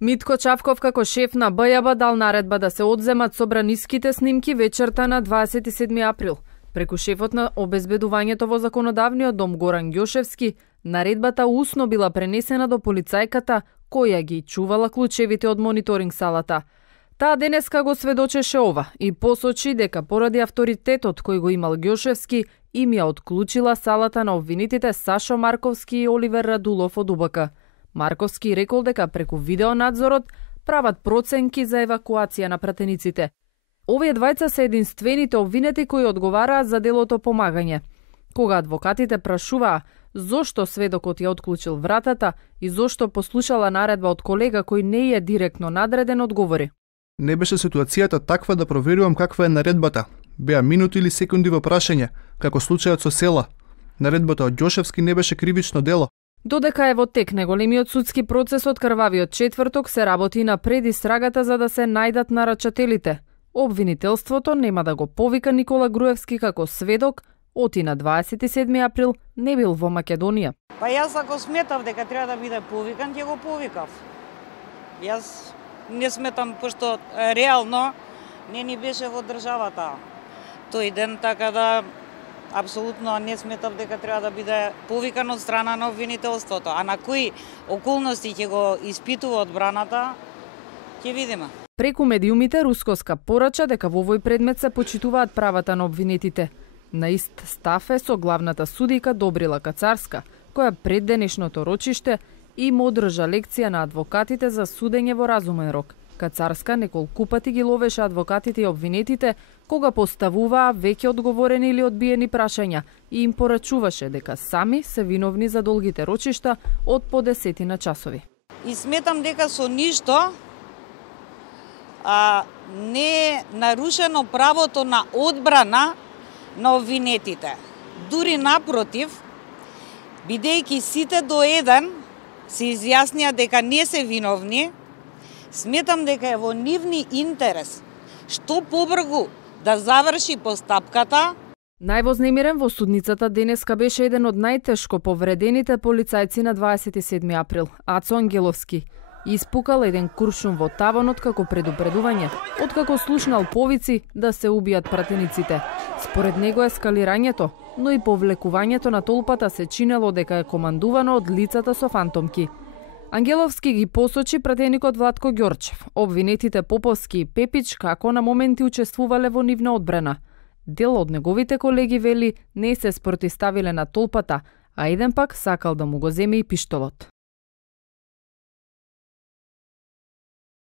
Митко Чавков како шеф на БЈБ дал наредба да се одземат собраниските снимки вечерта на 27 април. Преку шефот на обезбедувањето во Законодавниот дом Горан Ѓошевски, наредбата усно била пренесена до полицајката која ги чувала клучевите од мониторинг салата. Таа денеска го сведочеше ова и посочи дека поради авторитетот кој го имал Ѓошевски, им ја отклучила салата на обвинетите Сашо Марковски и Оливер Радулов од УБК. Марковски рекол дека преку видеонадзорот прават проценки за евакуација на пратениците. Овие двајца се единствените обвинети кои одговараат за делото помагање. Кога адвокатите прашуваа зошто сведокот ја отклучил вратата и зошто послушала наредба од колега кој не е директно надреден, одговори: Не беше ситуацијата таква да проверувам каква е наредбата. Беа минути или секунди во прашање, како случајот со Села. Наредбата од Ѓошевски не беше кривично дело. Додека е во тек неголемиот судски процес од крвавиот четврток, се работи на предистрагата за да се најдат нарачателите. Обвинителството нема да го повика Никола Груевски како сведок, оти на 27 април не бил во Македонија. Па јас ако сметав дека треба да биде повикан, ќе го повикав. Јас не сметам, пошто реално не ни беше во државата тој ден, така да апсолутно не сметав дека треба да биде повикан од страна на обвинителството. А на кои околности ќе го испитува одбраната, ќе видиме. Преку медиумите Рускоска порача дека во овој предмет се почитуваат правата на обвинетите. На ист став е со главната судика Добрила Кацарска, која пред денешното рочиште им одржа лекција на адвокатите за судење во разумен рок. Кацарска неколку пати ги ловеше адвокатите и обвинетите кога поставуваа веќе одговорени или одбиени прашања и им порачуваше дека сами се виновни за долгите рочишта од по 10 часови. И сметам дека со ништо не е нарушено правото на одбрана на обвинетите. Дури напротив, бидејќи сите до еден се изјаснија дека не се виновни, сметам дека е во нивни интерес што побрзо да заврши постапката. Највознемирен во судницата денеска беше еден од најтешко повредените полицајци на 27 април, Ацо Ангеловски. Испукал еден куршум во таванот како предупредување, откако слушнал повици да се убијат пратениците. Според него ескалирањето, но и повлекувањето на толпата се чинело дека е командувано од лицата со фантомки. Ангеловски ги посочи пратеникот Владко Ѓорчев, обвинетите Поповски и Пепич како на моменти учествувале во нивна одбрана. Дел од неговите колеги вели не се спротиставиле на толпата, а еден пак сакал да му го земе и пиштолот.